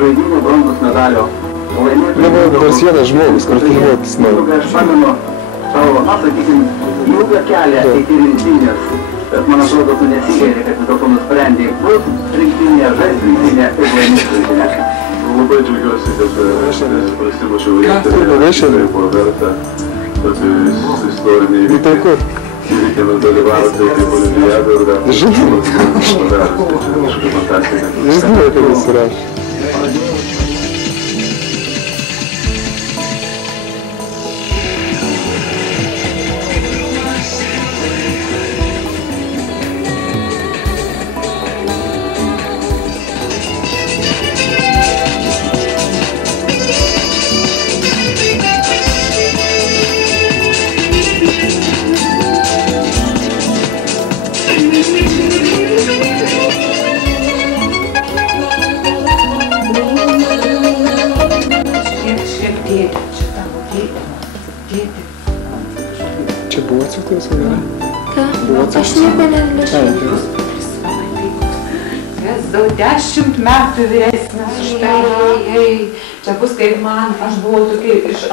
žaidimų bronzos medalio. Dabar nors vienas žmogus, kur filmuotis nori. Aš pamenu savo, na, sakykim, ilgą kelią iki rinktinės. Bet man atrodo, tu nesigeri, kad vis dėlto nusprendėjai būt rinktinė, žaisti rinktinė ir laimėti rinktinę. Labai džiaugiuosi, kad prasimušiau rinktinę, buvo verta tokį istorinį įvykį. Reikėtų dalyvauti kaip olimpiadą ir dar fantastika. Žinau, kad jis rašė. Čia buvo atsiuktas, ar ne? Ką? Aš nieko nenešau. Kas daug 10 metų vyresnis už tai, čia bus kaip man, aš buvau tokia iš